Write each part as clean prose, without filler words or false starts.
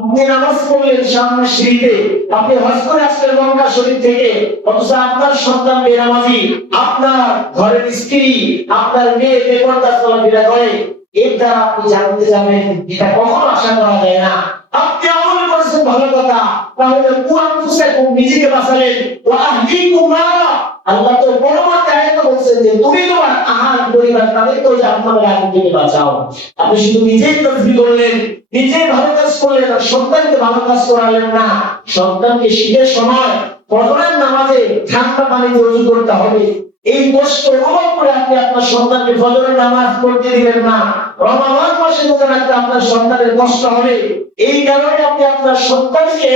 আপনি নামাজ পড়লেন সামনে সিঁড়িতে, আপনি হজ করে আসলেন মক্কা শরীফ থেকে, অথচ আপনার সন্তান বেনামাজি, আপনার ঘরের স্ত্রী, আপনার মেয়ে বেপরদা চলাফেরা করে, এর দ্বারা আপনি জানতে যাবেন, এটা কখনো আশা করা যায় না। আপনি আমল করেছেন ভালো কথা, তাহলে কুরআন ফুসাকুম নিজেকে বাঁচালেন, ওয়া আহলিকুম নারা। আল্লাহ তো পরবর্তী আয়াতে বলছেন যে তুমি তোমার আহার পরিবার তাদেরকেও জাহান্নামের আগুন থেকে বাঁচাও। আপনি শুধু নিজেই তাসবিহ করলেন, নিজে ভালো কাজ করলেন, আর সন্তানকে ভালো কাজ করালেন না। সন্তানকে শীতের সময় ফজরের নামাজে ঠান্ডা পানিতে ওযু করতে হবে, এই কষ্ট অনুভব করে আপনি আপনার সন্তানকে ফজরের নামাজ পড়তে দিলেন না। রমাদান মাসে রোজা রাখতে আপনার সন্তানের কষ্ট হবে, এই কারণে আপনি আপনার সন্তানকে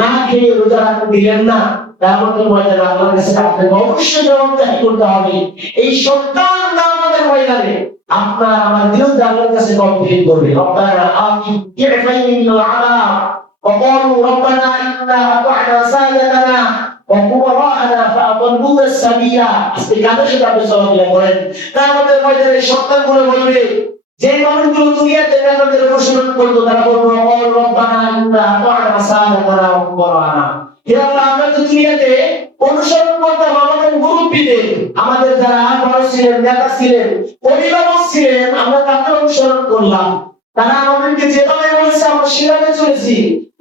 না খেয়ে রোজা রাখতে দিলেন না। কিয়ামতের ময়দানে আল্লাহর কাছে আপনাকে অবশ্যই জবাবদিহি করতে হবে। এই সন্তান কিয়ামতের ময়দানে আপনার আমার বিরুদ্ধে আল্লাহর কাছে কমপ্লেইন করবে, রব্বানা আতিনা কিফাইন মিনাল আযাব ওয়া ক্বালু রব্বানা ইন্না আতা'না সাদাতানা ওয়া কুবারা'না ফাআদাল্লুনা সাবিলা। আজকে কাদের সাথে আপনি চলাফেরা করেন? কিয়ামতের ময়দানে সন্তানগুলো বলবে, যে মানুষগুলো দুনিয়াতে নেতাদের অনুসরণ করতো, তারা বলবে রব্বানা ইন্না আতা'না সাদাতানা ওয়া কুবারা'না। হে আল্লাহ, আমরা তো দুনিয়াতে অনুসরণ করতাম আমাদের মুরব্বিদের, আমাদের যারা বড় ছিলেন, নেতা ছিলেন, অভিভাবক ছিলেন, আমরা তাদের অনুসরণ করলাম। তারা আমাদেরকে যেভাবে বলেছে আমরা সেভাবে চলেছি,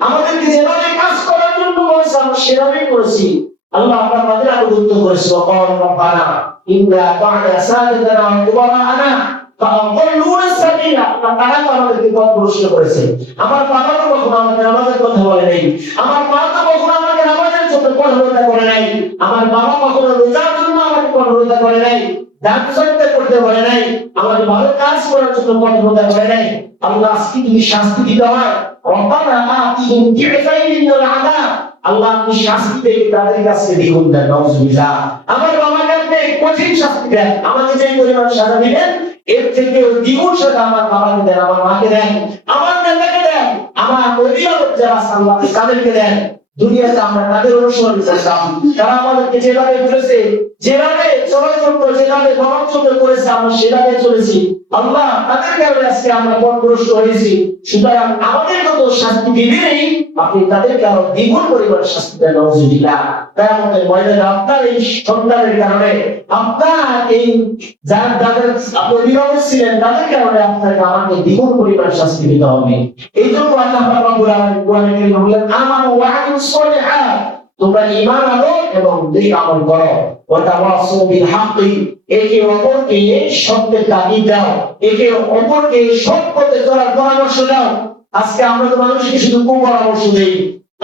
আমাদেরকে যেভাবে কাজ করার জন্য বলেছে আমরা সেভাবেই করেছি। আল্লাহ, আমরা তাদের আনুগত্য করেছি। রব্বানা ইন্না আতা'না সাদাতানা ওয়া কুবারা'না ফাআদাল্লুনা সাবিলা। তারা আমাদেরকে পথভ্রষ্ট করেছে। আমার বাবা তো কখনো আমাকে নামাজের কথা বলে নাই, আমার মা তো কখনো আমাকে নামাজের জন্য কঠোরতা করে নাই, আমার বাবা কখনো রোজার জন্য আমাকে কঠোরতা করে নাই, দান সদকা করতে বলে নাই, আমাকে ভালো কাজ করার জন্য কঠোরতা করে নাই। আল্লাহ, আজকে তুমি শাস্তি দিতে হয়, রব্বানা আতিহিম কিফাইন মিনাল আযাব। আল্লাহ, আপনি শাস্তি দিয়ে তাদের কাছে দ্বিগুণ দেন, নাউযুবিল্লাহ। আমার বাবাকে আপনি কঠিন শাস্তি দেন, আমাকে যে পরিমাণ সাজা দিবেন এর থেকে দ্বিগুণ সাজা আমার বাবাকে দেন, আমার মাকে দেন, আমার নেতাকে দেন, আমার অভিভাবক যারা আছেন আল্লাহ তাদেরকে দেন। দুনিয়াতে আমরা তাদের অনুসরণ করতাম, তারা আমাদেরকে যেভাবে বলেছে, যেভাবে চলার জন্য, যেভাবে বলার জন্য করেছে, আমরা সেভাবে চলেছি। আল্লাহ, তাদের কারণে আজকে আমরা পথভ্রষ্ট হয়েছি। সুতরাং আমাদের কত শাস্তি দিবেনই, আপনি তাদেরকে আরো দ্বিগুণ পরিমাণ শাস্তি দেন, নাউযুবিল্লাহ। কিয়ামতের ময়দানে আপনার এই সন্তানের কারণে, আপনার এই যাদের আপনি অভিভাবক ছিলেন তাদের কারণে আপনাকে আমাকে দ্বিগুণ পরিমাণ শাস্তি দিতে হবে। এই জন্য আল্লাহ রাব্বুল আলামিন কোরআনে কারীমে বলেন, আমানু ওয়া আমিলুস সলিহাত, তোমরা ঈমান আনো এবং নেক আমল করো, ওয়া তাওয়াসাউ বিল হাক্কি, একে অপরকে সত্যের তাগিদ দাও, একে অপরকে সৎ পথে চলার পরামর্শ দাও। আজকে আমরা তো মানুষকে শুধু কুপরামর্শ দেই,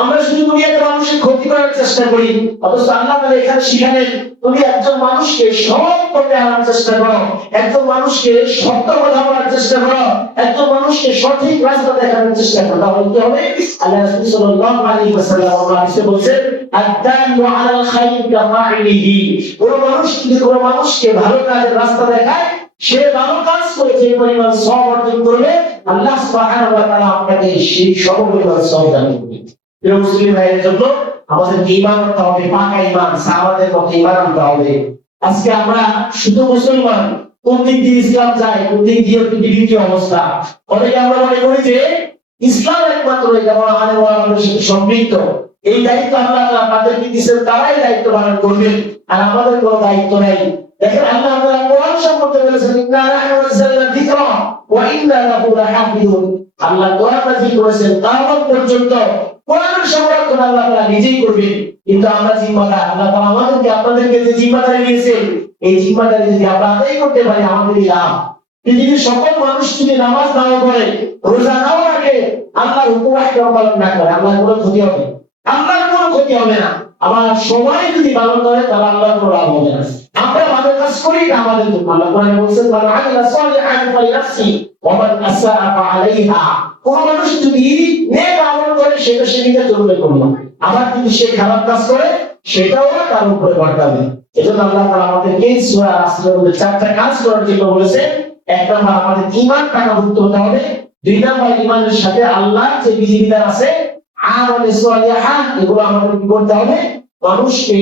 আমরা শুধু দুনিয়াতে মানুষের ক্ষতি করার চেষ্টা করি, অথচ আল্লাহ তাআলা এখানে শিখালেন তুমি একজন মানুষকে সৎ পথে আনার চেষ্টা করো, একজন মানুষকে সত্য কথা বলার চেষ্টা করো, একজন মানুষকে সঠিক রাস্তা দেখানোর চেষ্টা করো। তাহলে কি হবে? আল্লাহ রাসূল সাল্লাল্লাহু আলাইহি ওয়াসাল্লাম হাদিসে বলেছেন, আদ-দাল্লু আলাল খায়রি কাফাইলিহি। কোন মানুষ যদি কোন মানুষকে ভালো কাজের রাস্তা দেখায়, সে ভালো কাজ করে যে পরিমাণ সওয়াব অর্জন করবে, আল্লাহ সুবহানাহু ওয়া তাআলা আপনাকে সেই সমপরিমাণ সওয়াব দান করবেন। প্রিয় মুসলিম ভাইয়ের জন্য আমাদের ঈমান আনতে হবে, পাকা ঈমান, সাহাবাদের মতো ঈমান আনতে হবে। আজকে আমরা শুধু মুসলমান, কোন দিক দিয়ে ইসলাম যায়, কোন দিক দিয়ে পৃথিবীর কি অবস্থা। অনেকে আমরা মনে করি যে ইসলাম একমাত্র আমাদের সাথে সম্পৃক্ত, এই দায়িত্ব আল্লাহ তাআলা তাদেরকে দিয়েছেন, তারাই দায়িত্ব পালন করবেন, আর আমাদের কোনো দায়িত্ব নাই। দেখেন আল্লাহ তাআলা কোরআন সম্পর্কে বলেছেন, ইন্না নাহনু নাযালনা যিকরা ওয়া ইন্না লাহু লাহাফিজুন। আল্লাহ কোরআন নাযিল করেছেন, কিয়ামত পর্যন্ত কোরআনের সংরক্ষণ আল্লাহ তাআলা নিজেই করবেন। কিন্তু আমরা জিম্মাদার, আল্লাহ তাআলা আমাদেরকে আপনাদেরকে যে জিম্মাদারি দিয়েছেন, এই জিম্মাদারি যদি আমরা আদায় করতে পারি আমাদেরই লাভ। পৃথিবীর সকল মানুষ যদি নামাজ নাও করে, রোজা নাও রাখে, আল্লাহর হুকুম আহকাম পালন না করে, আল্লাহর কোনো ক্ষতি হবে? আল্লাহর কোনো ক্ষতি হবে না। আবার সবাই যদি পালন করে তাহলে আল্লাহর কোনো লাভ হবে না। আমরা ভালো কাজ করি না, আমাদের তো আল্লাহ কোরআনে বলেছেন, মান আমিলা সালিহান ফালিনাফসি ওয়া মান আসাআ ফাআলাইহা। কোন মানুষ যদি নেক আমল করে সেটা সে নিজের জন্য করলো, আবার যদি সে খারাপ কাজ করে সেটাও তার উপরে বর্তাবে। এজন্য আল্লাহ তাআলা আমাদেরকে সূরা আসরের মধ্যে চারটা কাজ করার জন্য বলেছে। এক নাম্বার, আমাদের ঈমান পাকাভুক্ত হতে হবে। দুই নাম্বার, ঈমানের সাথে আল্লাহর যে বিধিবিধান আছে, আমলে সালিহা, এগুলো আমাদের কি করতে হবে? মানুষকে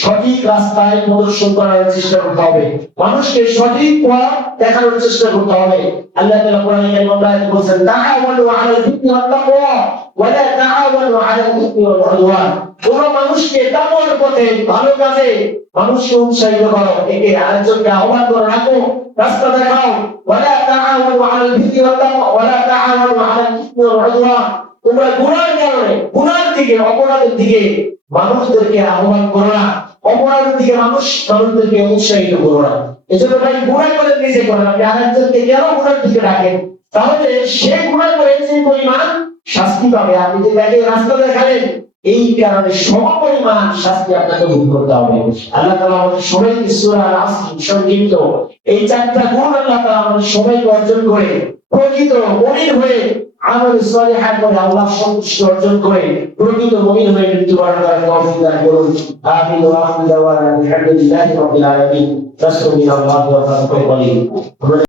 সঠিক রাস্তায় প্রদর্শন করার চেষ্টা করতে হবে, মানুষকে সঠিক পথ দেখানোর চেষ্টা করতে হবে। আল্লাহ তাআলা কোরআনে কারিমে বলেছেন, তাআওয়ানু আলাল বিররি ওয়াত তাকওয়া ওয়া লা তাআওয়ানু আলাল ইসমি ওয়াল উদওয়ান। তোমরা মানুষকে তাকওয়ার পথে, ভালো কাজে মানুষকে উৎসাহিত করো, একে আরেকজনকে আহ্বান করে রাখো, রাস্তা দেখাও। ওয়া লা তাআওয়ানু আলাল বিররি ওয়াত তাকওয়া ওয়া লা তাআওয়ানু আলাল ইসমি ওয়াল উদওয়ান। তোমরা গুনাহের কারণে, গুনাহের দিকে, অপরাধের দিকে মানুষদেরকে আহ্বান করো না, অপরাধের দিকে মানুষদেরকে উৎসাহিত করো না। এজন্য ভাই গুনাহ করে নিজে করেন, আপনি আরেকজনকে কেন গুনাহের দিকে ডাকেন? তাহলে সে গুনাহ করে যে পরিমাণ শাস্তি পাবে, আপনি যে তাকে রাস্তা দেখালেন এই কারণে সমপরিমাণ শাস্তি আপনাকে ভোগ করতে হবে। আল্লাহ তাআলা আমাদের সবাইকে সূরা আল-আসর সংক্ষিপ্ত এই চারটা গুণ আল্লাহ তাআলা আমাদের সবাইকে অর্জন করে প্রকৃত মুমিন হয়ে আমল সালিহা করে আল্লাহ সন্তুষ্টি অর্জন করে প্রকৃত মুমিন হয়ে মৃত্যুবরণ করার তৌফিক দান করুন। আমিন ওয়া আখিরু দাওয়ানা আলহামদুলিল্লাহি রাব্বিল আলামিন। রাসূলুল্লাহ ওয়া সাল্লাল্লাহু আলাইহি ওয়া সাল্লাম।